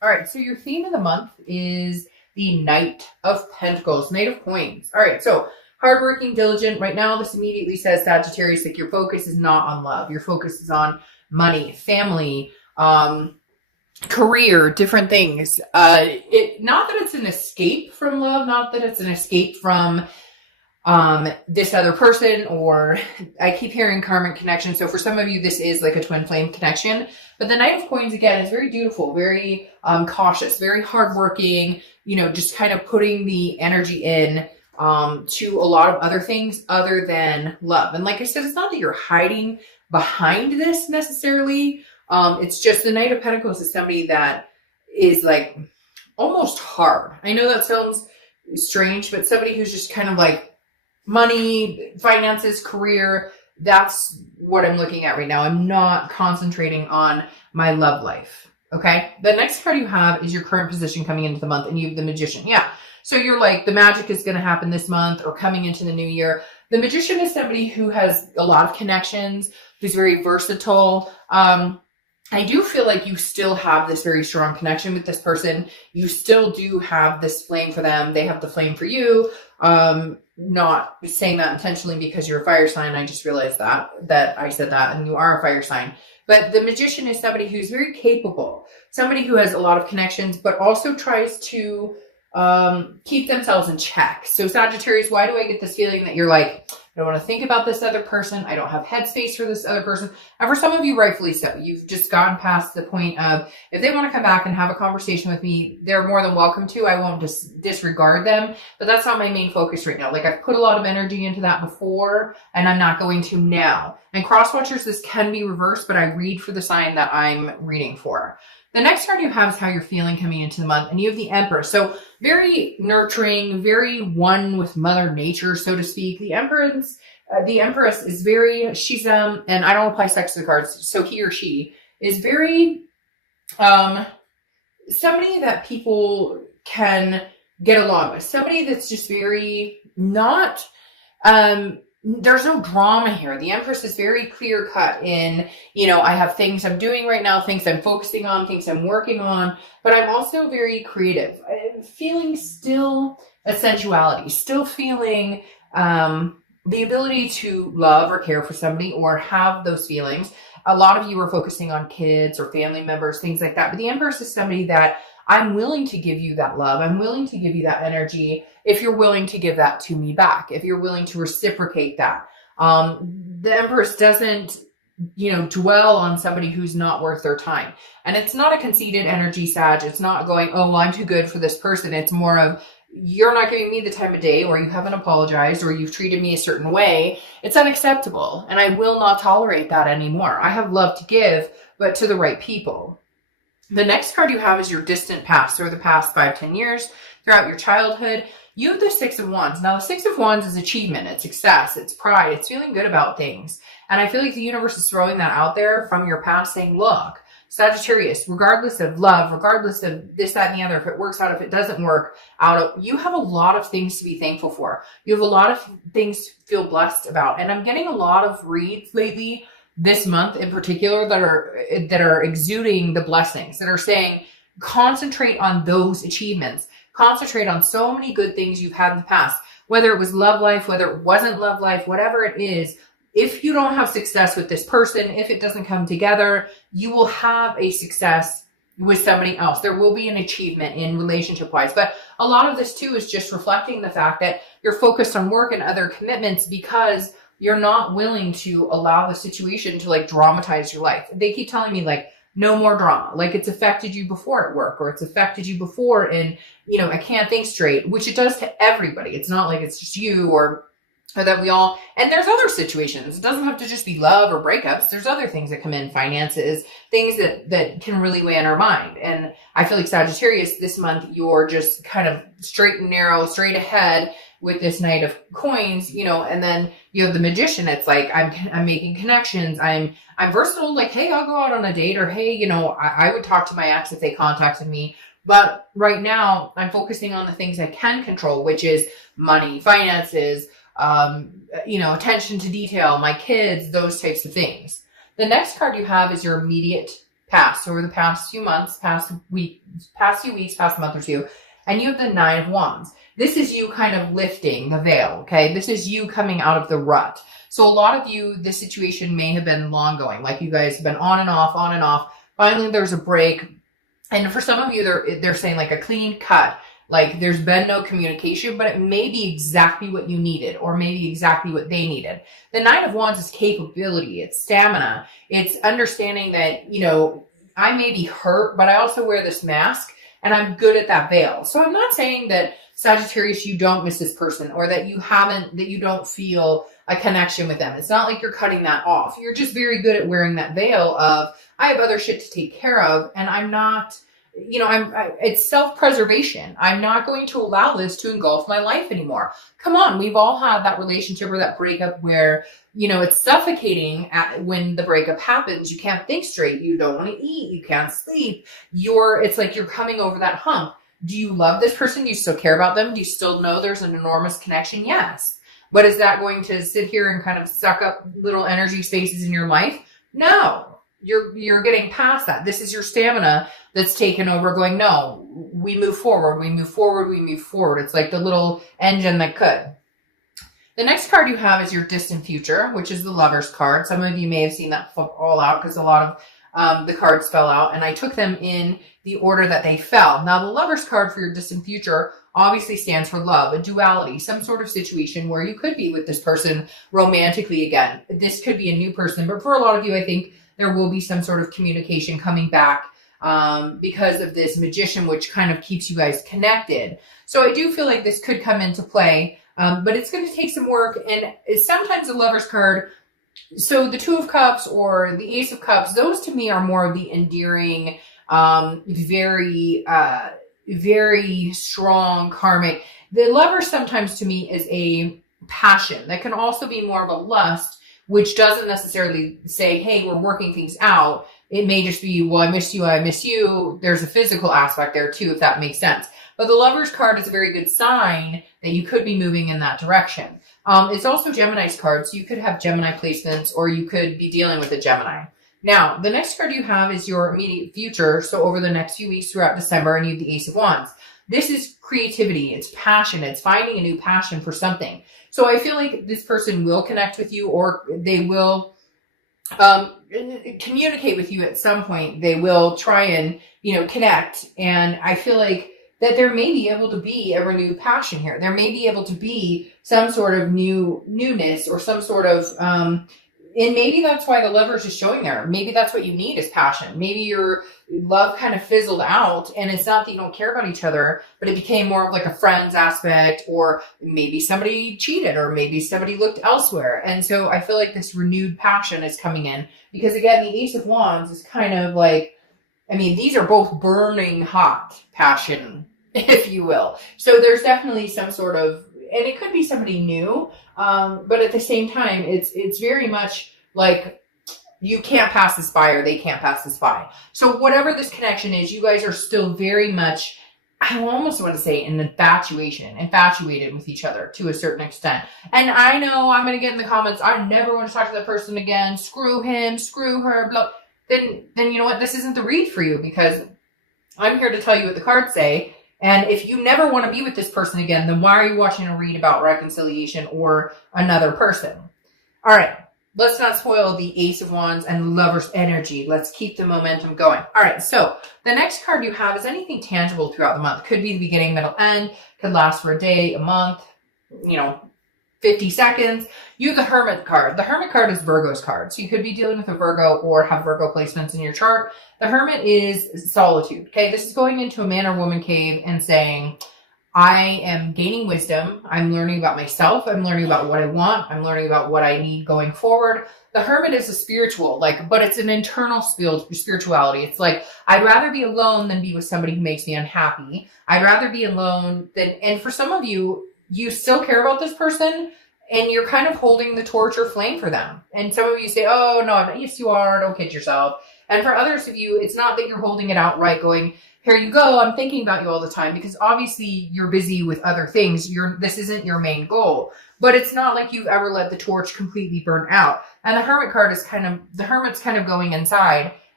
All right, so your theme of the month is the Knight of Pentacles, Knight of Coins. All right, so hardworking, diligent. Right now, this immediately says, Sagittarius, like your focus is not on love. Your focus is on money, family, career, different things. Not that it's an escape from love, not that it's an escape from this other person, or I keep hearing karmic connection. So for some of you, this is like a twin flame connection. But the Knight of Coins, again, is very dutiful, very cautious, very hardworking, just kind of putting the energy in to a lot of other things other than love. And like I said, it's not that you're hiding behind this necessarily. It's just the Knight of Pentacles is somebody that is like almost hard. I know that sounds strange, but somebody who's just kind of like money, finances, career. That's what I'm looking at right now. I'm not concentrating on my love life. Okay. The next card you have is your current position coming into the month, and you have the Magician. Yeah. So you're like, the magic is going to happen this month or coming into the new year. The Magician is somebody who has a lot of connections, who's very versatile. I do feel like you still have this very strong connection with this person. You still do have this flame for them. They have the flame for you. Not saying that intentionally because you're a fire sign. I just realized that I said that, and you are a fire sign. But the Magician is somebody who's very capable, somebody who has a lot of connections, but also tries to keep themselves in check. So Sagittarius, why do I get this feeling that you're like, I don't want to think about this other person. I don't have headspace for this other person. And for some of you, rightfully so. You've just gone past the point of, if they want to come back and have a conversation with me, they're more than welcome to. I won't disregard them, but that's not my main focus right now. Like, I've put a lot of energy into that before, and I'm not going to now. And cross watchers, this can be reversed, but I read for the sign that I'm reading for. The next card you have is how you're feeling coming into the month, and you have the Emperor. So very nurturing, very one with Mother Nature, so to speak. The Empress is very, she's, and I don't apply sex to the cards, so he or she is very, somebody that people can get along with. Somebody that's just very not, there's no drama here. The Empress is very clear cut in, I have things I'm doing right now, things I'm focusing on, things I'm working on, but I'm also very creative. I'm feeling still a sensuality, still feeling the ability to love or care for somebody or have those feelings. A lot of you are focusing on kids or family members, things like that. But the Empress is somebody that I'm willing to give you that love. I'm willing to give you that energy if you're willing to give that to me back, if you're willing to reciprocate that. The Empress doesn't, dwell on somebody who's not worth their time. And it's not a conceited energy, Sag. It's not going, oh, well, I'm too good for this person. It's more of, you're not giving me the time of day, or you haven't apologized, or you've treated me a certain way. It's unacceptable. And I will not tolerate that anymore. I have love to give, but to the right people. The next card you have is your distant past, or the past 5-10 years throughout your childhood. You have the Six of Wands. Now, the Six of Wands is achievement, it's success, it's pride, it's feeling good about things. And I feel like the universe is throwing that out there from your past, saying, look, Sagittarius, regardless of love, regardless of this, that, and the other, if it works out, if it doesn't work out, you have a lot of things to be thankful for. You have a lot of things to feel blessed about. And I'm getting a lot of reads lately, this month in particular, that are exuding the blessings, that are saying, concentrate on those achievements. Concentrate on so many good things you've had in the past, whether it was love life, whether it wasn't love life, whatever it is. If you don't have success with this person, if it doesn't come together, you will have a success with somebody else. There will be an achievement in relationship wise. But a lot of this too is just reflecting the fact that you're focused on work and other commitments because you're not willing to allow the situation to like dramatize your life. They keep telling me like, no more drama. Like, it's affected you before at work, or it's affected you before in, I can't think straight, which it does to everybody. It's not like it's just you or that we all, and there's other situations. It doesn't have to just be love or breakups. There's other things that come in, finances, things that can really weigh on our mind. And I feel like Sagittarius, this month, you're just kind of straight and narrow, straight ahead with this Knight of Coins, and then you have the Magician. It's like, I'm making connections. I'm versatile. Like, hey, I'll go out on a date, or hey, I would talk to my ex if they contacted me. But right now I'm focusing on the things I can control, which is money, finances, attention to detail, my kids, those types of things. The next card you have is your immediate passed over the past few months, past few weeks, past month or two, and you have the Nine of Wands. This is you kind of lifting the veil, okay? This is you coming out of the rut. So a lot of you, this situation may have been long going, like you guys have been on and off, on and off. Finally, there's a break. And for some of you, they're saying like a clean cut. Like there's been no communication, but it may be exactly what you needed or maybe exactly what they needed. The Nine of Wands is capability. It's stamina. It's understanding that, you know, I may be hurt, but I also wear this mask and I'm good at that veil. So I'm not saying that Sagittarius, you don't miss this person or that you don't feel a connection with them. It's not like you're cutting that off. You're just very good at wearing that veil of, I have other shit to take care of and I'm not, you know, it's self-preservation. I'm not going to allow this to engulf my life anymore. Come on. We've all had that relationship or that breakup where, you know, it's suffocating when the breakup happens. You can't think straight. You don't want to eat. You can't sleep. It's like you're coming over that hump. Do you love this person? Do you still care about them? Do you still know there's an enormous connection? Yes. But is that going to sit here and kind of suck up little energy spaces in your life? No. You're getting past that. This is your stamina that's taken over going, no, we move forward, we move forward, we move forward. It's like the little engine that could. The next card you have is your distant future, which is the Lover's card. Some of you may have seen that all out because a lot of the cards fell out, and I took them in the order that they fell. Now, the Lover's card for your distant future obviously stands for love, a duality, some sort of situation where you could be with this person romantically again. This could be a new person, but for a lot of you, I think there will be some sort of communication coming back because of this Magician, which kind of keeps you guys connected. So I do feel like this could come into play, but it's going to take some work. And sometimes the Lover's card, so the Two of Cups or the Ace of Cups, those to me are more of the endearing, very, very strong karmic. The Lover sometimes to me is a passion that can also be more of a lust, which doesn't necessarily say, hey, we're working things out. It may just be, well, I miss you, I miss you. There's a physical aspect there too, if that makes sense. But the Lover's card is a very good sign that you could be moving in that direction. It's also Gemini's card, so you could have Gemini placements or you could be dealing with a Gemini. Now, the next card you have is your immediate future. So over the next few weeks throughout December, and you have the Ace of Wands. This is creativity. It's passion. It's finding a new passion for something. So I feel like this person will connect with you, or they will communicate with you at some point. They will try and, you know, connect. And I feel like that there may be able to be a renewed passion here. There may be able to be some sort of newness or some sort of, and maybe that's why the Lover's is showing there. Maybe that's what you need is passion. Maybe your love kind of fizzled out and it's not that you don't care about each other, but it became more of like a friends aspect, or maybe somebody cheated, or maybe somebody looked elsewhere. And so I feel like this renewed passion is coming in because again, the Ace of Wands is kind of like, I mean, these are both burning hot passion, if you will. So there's definitely some sort of, and it could be somebody new, but at the same time, it's very much like you can't pass this by or they can't pass this by. So whatever this connection is, you guys are still very much, I almost want to say infatuated with each other to a certain extent. And I know I'm going to get in the comments, I never want to talk to that person again, screw him, screw her, blah. Then you know what, this isn't the read for you, because I'm here to tell you what the cards say. And if you never want to be with this person again, then why are you watching a read about reconciliation or another person? All right, let's not spoil the Ace of Wands and Lover's energy. Let's keep the momentum going. All right, so the next card you have is anything tangible throughout the month. Could be the beginning, middle, end. Could last for a day, a month, 50 seconds. You have the Hermit card. The Hermit card is Virgo's card. So you could be dealing with a Virgo or have Virgo placements in your chart. The Hermit is solitude. Okay, this is going into a man or woman cave and saying, I am gaining wisdom. I'm learning about myself. I'm learning about what I want. I'm learning about what I need going forward. The Hermit is a spiritual, but it's an internal spirituality. It's like, I'd rather be alone than be with somebody who makes me unhappy. I'd rather be alone than, and for some of you, you still care about this person and you're kind of holding the torch or flame for them. And some of you say, oh, no, I'm not. Yes, you are. Don't kid yourself. And for others of you, it's not that you're holding it outright going, here you go, I'm thinking about you all the time, because obviously you're busy with other things. This isn't your main goal. But it's not like you've ever let the torch completely burn out. And the Hermit card is the Hermit's kind of going inside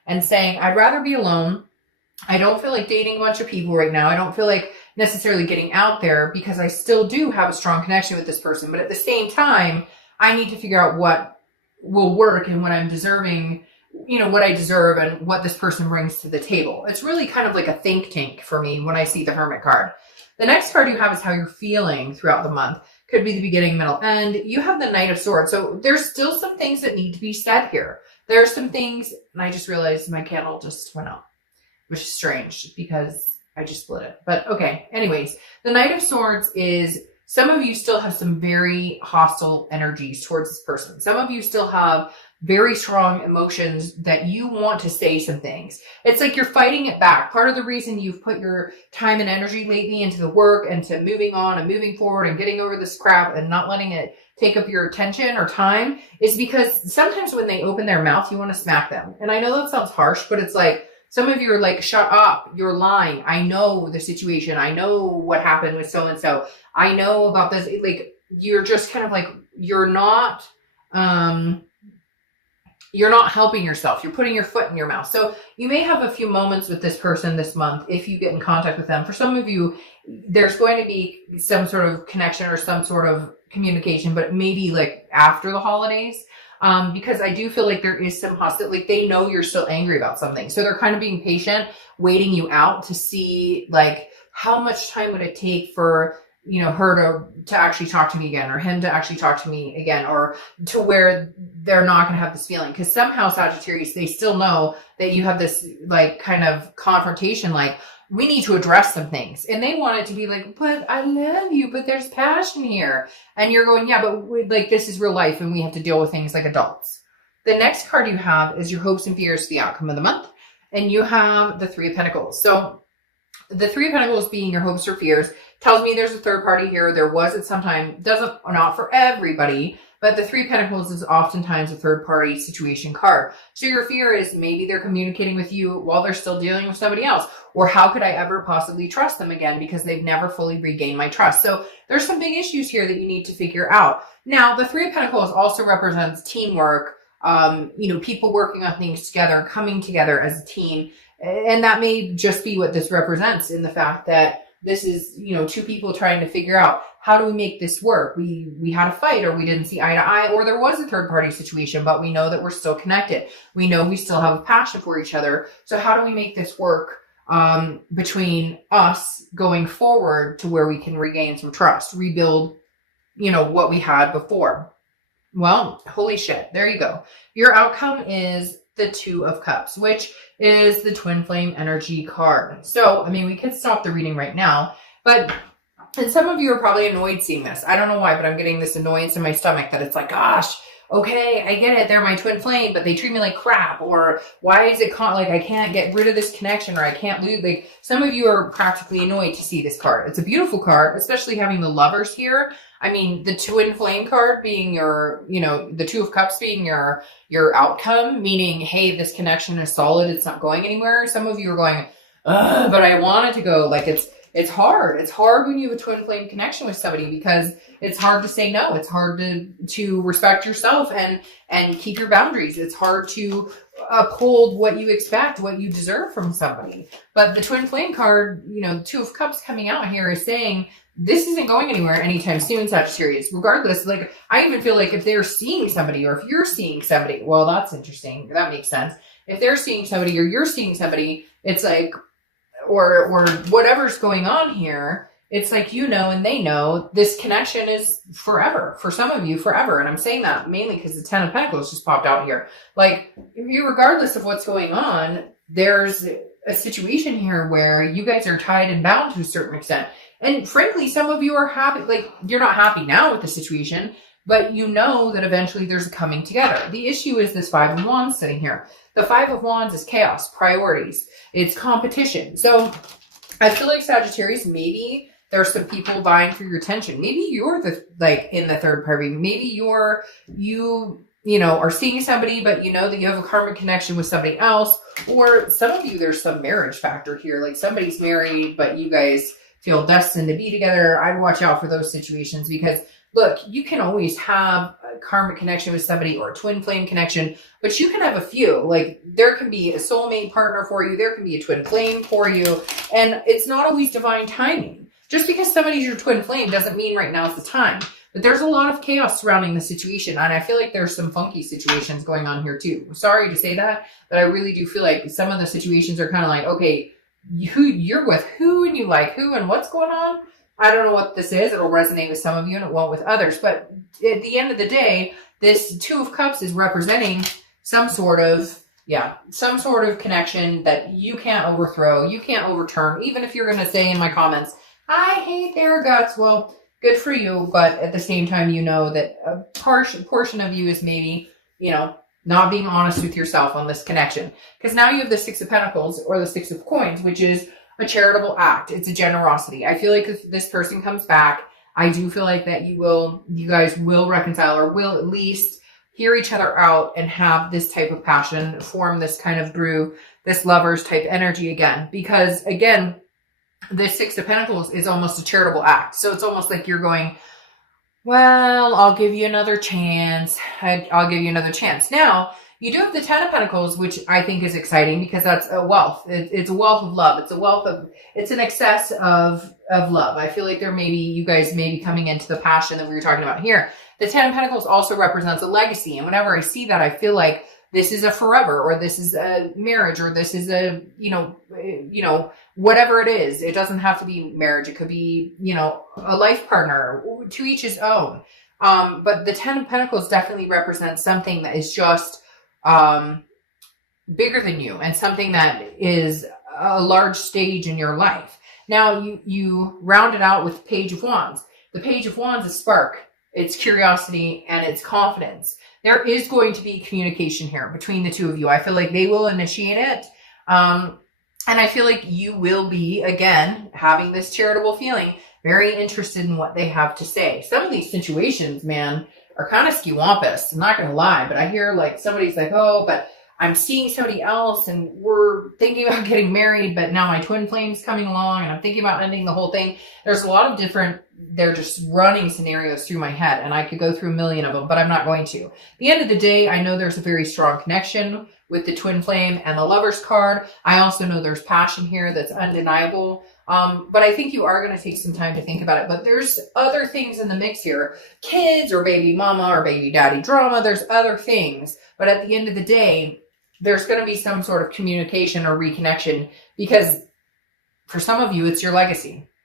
and saying, I'd rather be alone. I don't feel like dating a bunch of people right now. I don't feel like necessarily getting out there because I still do have a strong connection with this person. But at the same time, I need to figure out what will work and what I'm deserving, what I deserve and what this person brings to the table. It's really kind of like a think tank for me when I see the Hermit card. The next card you have is how you're feeling throughout the month. Could be the beginning, middle, end. You have the Knight of Swords. So there's still some things that need to be said here. There are some things, and I just realized my candle just went out, which is strange because I just split it. But okay, anyways, the Knight of Swords is some of you still have some very hostile energies towards this person. Some of you still have very strong emotions that you want to say some things. It's like you're fighting it back. Part of the reason you've put your time and energy lately into the work and to moving on and moving forward and getting over this crap and not letting it take up your attention or time is because sometimes when they open their mouth, you want to smack them. And I know that sounds harsh, but it's like, some of you are like, shut up, you're lying. I know the situation. I know what happened with so-and-so. I know about this. Like, you're just kind of like, you're not helping yourself. You're putting your foot in your mouth. So you may have a few moments with this person this month if you get in contact with them. For some of you, there's going to be some sort of connection or some sort of communication, but maybe like after the holidays. Because I do feel like there is some hostility, like they know you're still angry about something. So they're kind of being patient, waiting you out to see like how much time would it take for, her to actually talk to me again or him to actually talk to me again, or to where they're not going to have this feeling. Because somehow Sagittarius, they still know that you have this like kind of confrontation, like, we need to address some things. And they want it to be like, but I love you, but there's passion here. And you're going, yeah, but this is real life and we have to deal with things like adults. The next card you have is your hopes and fears for the outcome of the month. And you have the Three of Pentacles. So the Three of Pentacles being your hopes or fears tells me there's a third party here. There was at some time, not for everybody, but the Three of Pentacles is oftentimes a third party situation card. So your fear is maybe they're communicating with you while they're still dealing with somebody else. Or how could I ever possibly trust them again because they've never fully regained my trust? So there's some big issues here that you need to figure out. Now, the Three of Pentacles also represents teamwork, people working on things together, coming together as a team. And that may just be what this represents in the fact that this is, two people trying to figure out, how do we make this work? We had a fight, or we didn't see eye to eye, or there was a third party situation, but we know that we're still connected. We know we still have a passion for each other. So how do we make this work between us going forward to where we can regain some trust, rebuild, what we had before? Well, holy shit. There you go. Your outcome is the Two of Cups, which is the twin flame energy card. So, we could stop the reading right now, and some of you are probably annoyed seeing this. I don't know why, but I'm getting this annoyance in my stomach that it's like, gosh, okay, I get it. They're my twin flame, but they treat me like crap. Or why is it like I can't get rid of this connection, or I can't lose? Like, some of you are practically annoyed to see this card. It's a beautiful card, especially having the Lovers here. The twin flame card being your, the Two of Cups being your outcome, meaning, hey, this connection is solid. It's not going anywhere. Some of you are going, but I want it to go. Like, it's hard. It's hard when you have a twin flame connection with somebody because it's hard to say no. It's hard to respect yourself and keep your boundaries. It's hard to uphold what you expect, what you deserve from somebody. But the twin flame card, Two of Cups coming out here is saying, this isn't going anywhere anytime soon, Sagittarius. Regardless, like, I even feel like if they're seeing somebody, or if you're seeing somebody, well, that's interesting. That makes sense. If they're seeing somebody or you're seeing somebody, it's like, or whatever's going on here, it's like, and they know this connection is forever. For some of you, forever. And I'm saying that mainly because the Ten of Pentacles just popped out here. Like, regardless of what's going on, there's a situation here where you guys are tied and bound to a certain extent. And frankly, some of you are happy, like, you're not happy now with the situation, but you know that eventually there's a coming together. The issue is this Five of Wands sitting here. The Five of Wands is chaos, priorities, it's competition. So I feel like, Sagittarius, maybe there's some people vying for your attention. Maybe you're in the third party. Maybe you are seeing somebody, but you know that you have a karmic connection with somebody else. Or some of you, there's some marriage factor here. Like, somebody's married, but you guys feel destined to be together. I'd watch out for those situations because, look, you can always have karmic connection with somebody or a twin flame connection, but you can have a few. Like there can be a soulmate partner for you. There can be a twin flame for you. And it's not always divine timing. Just because somebody's your twin flame doesn't mean right now is the time. But there's a lot of chaos surrounding the situation. And I feel like there's some funky situations going on here too. Sorry to say that, but I really do feel like some of the situations are kind of like, okay, you're with who and you like who and what's going on. I don't know what this is. It'll resonate with some of you and it won't with others. But at the end of the day, this Two of Cups is representing some sort of connection that you can't overthrow. You can't overturn. Even if you're going to say in my comments, I hate their guts. Well, good for you. But at the same time, you know that a portion of you is maybe, not being honest with yourself on this connection. Because now you have the Six of Pentacles or the Six of Coins, which is a charitable act. It's a generosity. I feel like if this person comes back, I do feel like that you guys will reconcile or will at least hear each other out and have this type of passion, form this kind of brew, this lovers type energy again. Because again, this Six of Pentacles is almost a charitable act. So it's almost like you're going, well, I'll give you another chance. I'll give you another chance. Now, you do have the Ten of Pentacles, which I think is exciting because that's a wealth. It's a wealth of love. It's an excess of love. I feel like you guys may be coming into the passion that we were talking about here. The Ten of Pentacles also represents a legacy. And whenever I see that, I feel like this is a forever, or this is a marriage, or this is a, whatever it is. It doesn't have to be marriage. It could be, a life partner, to each his own. But the Ten of Pentacles definitely represents something that is just bigger than you and something that is a large stage in your life. Now you round it out with Page of Wands. The Page of Wands is spark. It's curiosity and it's confidence. There is going to be communication here between the two of you. I feel like they will initiate it. And I feel like you will be, again, having this charitable feeling, very interested in what they have to say. Some of these situations, man, are kind of skewampus. I'm not going to lie, but I hear like somebody's like, oh, but I'm seeing somebody else and we're thinking about getting married, but now my twin flame's coming along and I'm thinking about ending the whole thing. There's a lot of different, they're just running scenarios through my head and I could go through a million of them, but I'm not going to. At the end of the day, I know there's a very strong connection with the twin flame and the Lover's card. I also know there's passion here that's undeniable. But I think you are going to take some time to think about it. But there's other things in the mix here. Kids or baby mama or baby daddy drama. There's other things. But at the end of the day, there's going to be some sort of communication or reconnection because for some of you, it's your legacy.